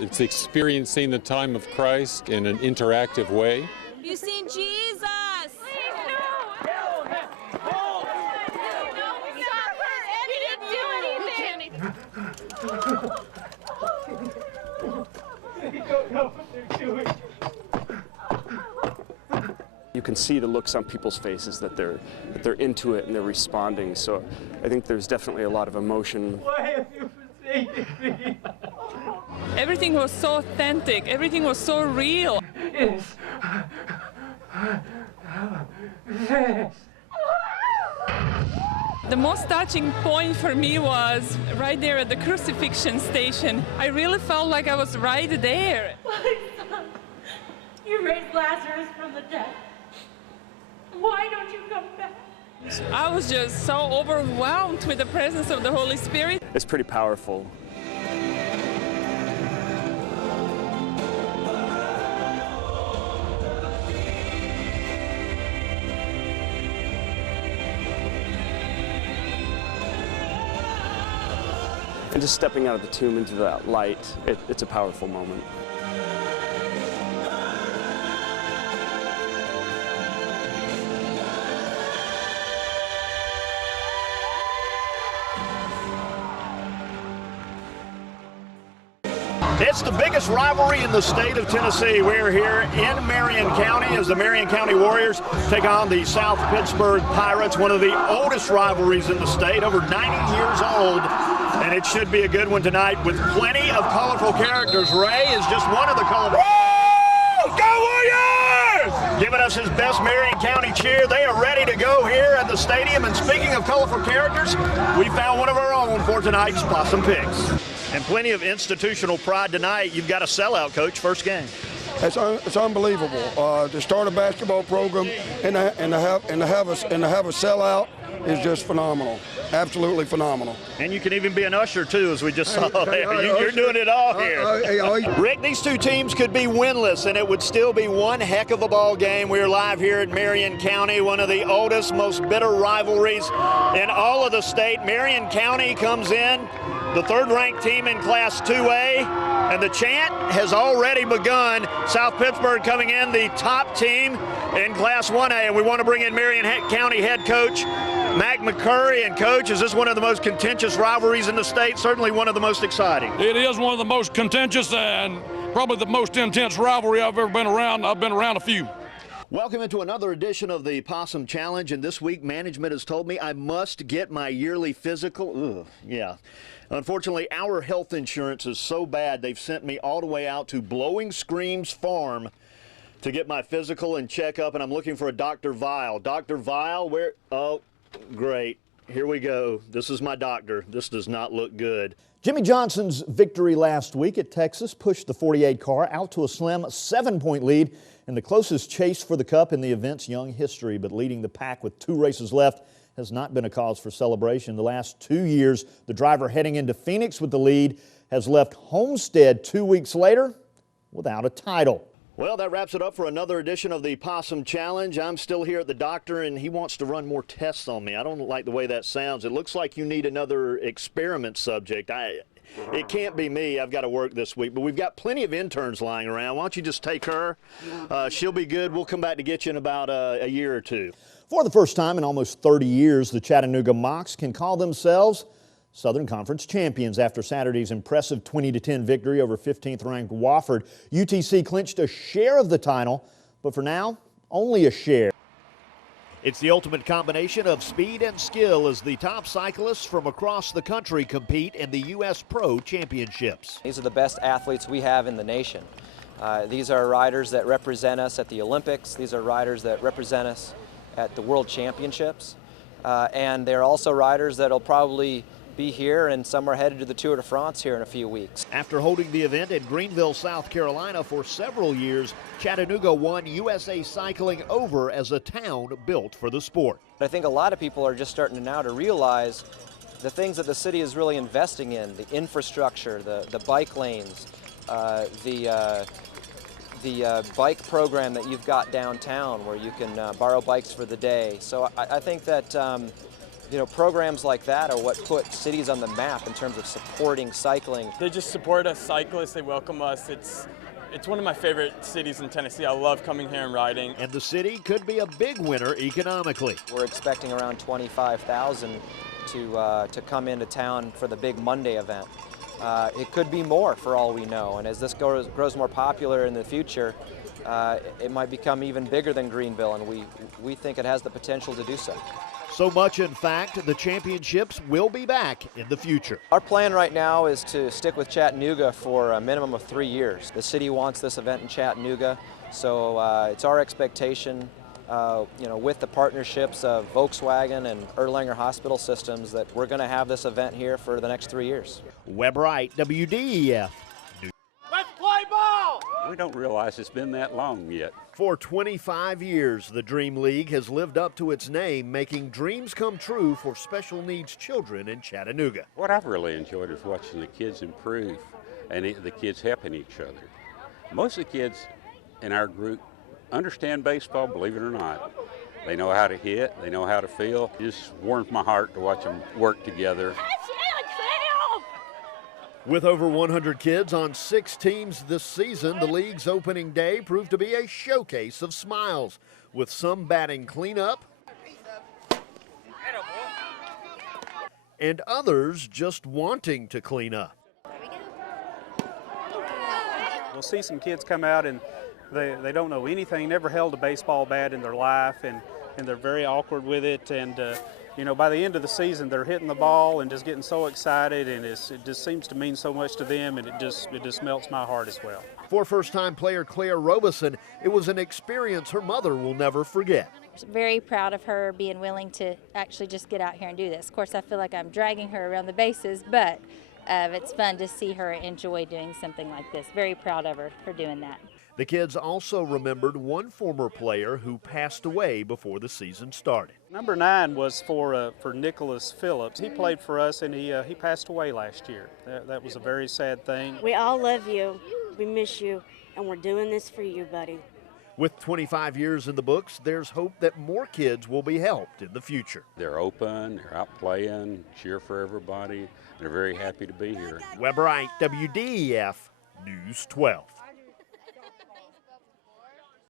It's experiencing the time of Christ in an interactive way. You've seen Jesus! You can see the looks on people's faces that they're into it and they're responding. So I think there's definitely a lot of emotion. Why have you forsaken me? Everything was so authentic. Everything was so real. Yes. Yes. The most touching point for me was right there at the crucifixion station. I really felt like I was right there. My son, you raised Lazarus from the dead. Why don't you come back? I was just so overwhelmed with the presence of the Holy Spirit. It's pretty powerful. And just stepping out of the tomb into that light, it's a powerful moment. It's the biggest rivalry in the state of Tennessee. We're here in Marion County as the Marion County Warriors take on the South Pittsburgh Pirates, one of the oldest rivalries in the state, over 90 years old. And it should be a good one tonight with plenty of colorful characters. Ray is just one of the colorful. Woo! Go Warriors! Giving us his best Marion County cheer. They are ready to go here at the stadium. And speaking of colorful characters, we found one of our own for tonight's Possum Picks. And plenty of institutional pride tonight. You've got a sellout, Coach, first game. It's unbelievable to start a basketball program and to have a sellout is just phenomenal, absolutely phenomenal. And you can even be an usher too, as we just saw there. You're doing it all here. Rick, these two teams could be winless, and it would still be one heck of a ball game. We're live here at Marion County, one of the oldest, most bitter rivalries in all of the state. Marion County comes in, the third-ranked team in Class 2A, and the chant has already begun. South Pittsburgh coming in, the top team in Class 1A, and we want to bring in Marion County head coach Mac McCurry. And coach, is this one of the most contentious rivalries in the state? Certainly one of the most exciting. It is one of the most contentious and probably the most intense rivalry I've ever been around. I've been around a few. Welcome into another edition of the Possum Challenge, and this week management has told me I must get my yearly physical. Yeah. Unfortunately, our health insurance is so bad, they've sent me all the way out to Blowing Screams Farm to get my physical and checkup, and I'm looking for a Dr. Vile. Dr. Vile, where? Oh, great. Here we go. This is my doctor. This does not look good. Jimmy Johnson's victory last week at Texas pushed the 48 car out to a slim 7-point lead in the closest chase for the Cup in the event's young history, but leading the pack with 2 races left has not been a cause for celebration. The last 2 years, the driver heading into Phoenix with the lead has left Homestead 2 weeks later without a title. Well, that wraps it up for another edition of the Possum Challenge. I'm still here at the doctor, and he wants to run more tests on me. I don't like the way that sounds. It looks like you need another experiment subject. It can't be me. I've got to work this week, but we've got plenty of interns lying around. Why don't you just take her? She'll be good. We'll come back to get you in about a year or two. For the first time in almost 30 years, the Chattanooga Mocs can call themselves Southern Conference champions after Saturday's impressive 20-10 victory over 15th-ranked Wofford. UTC clinched a share of the title, but for now, only a share. It's the ultimate combination of speed and skill as the top cyclists from across the country compete in the U.S. Pro Championships. These are the best athletes we have in the nation. These are riders that represent us at the Olympics. These are riders that represent us at the World Championships. And they're also riders that will probably be here, and some are headed to the Tour de France here in a few weeks. After holding the event in Greenville, South Carolina for several years, Chattanooga won USA Cycling over as a town built for the sport. I think a lot of people are just starting now to realize the things that the city is really investing in, the infrastructure, the bike lanes, the bike program that you've got downtown where you can borrow bikes for the day. So I think that You know, programs like that are what put cities on the map in terms of supporting cycling. They just support us cyclists, they welcome us. It's one of my favorite cities in Tennessee. I love coming here and riding. And the city could be a big winner economically. We're expecting around 25,000 to come into town for the big Monday event. It could be more for all we know, and as this grows more popular in the future, it might become even bigger than Greenville, and we think it has the potential to do so. So much, in fact, the championships will be back in the future. Our plan right now is to stick with Chattanooga for a minimum of 3 years. The city wants this event in Chattanooga, so it's our expectation, with the partnerships of Volkswagen and Erlanger Hospital Systems, that we're going to have this event here for the next 3 years. Webb Wright, WDEF. Let's play ball! We don't realize it's been that long yet. For 25 years, the Dream League has lived up to its name, making dreams come true for special needs children in Chattanooga. What I've really enjoyed is watching the kids improve and the kids helping each other. Most of the kids in our group understand baseball, believe it or not. They know how to hit, they know how to feel. It just warms my heart to watch them work together. With over 100 kids on 6 teams this season, the league's opening day proved to be a showcase of smiles, with some batting cleanup and others just wanting to clean up. We'll see some kids come out and they don't know anything, never held a baseball bat in their life, and they're very awkward with it, and by the end of the season they're hitting the ball and just getting so excited, and it just seems to mean so much to them, and it just melts my heart as well. For first-time player Claire Robeson, it was an experience her mother will never forget. Very proud of her being willing to actually just get out here and do this. Of course, I feel like I'm dragging her around the bases, but it's fun to see her enjoy doing something like this. Very proud of her for doing that. The kids also remembered one former player who passed away before the season started. Number 9 was for Nicholas Phillips. He played for us, and he passed away last year. That was a very sad thing. We all love you, we miss you, and we're doing this for you, buddy. With 25 years in the books, there's hope that more kids will be helped in the future. They're open, they're out playing, cheer for everybody. They're very happy to be here. Webb Wright, WDEF News 12.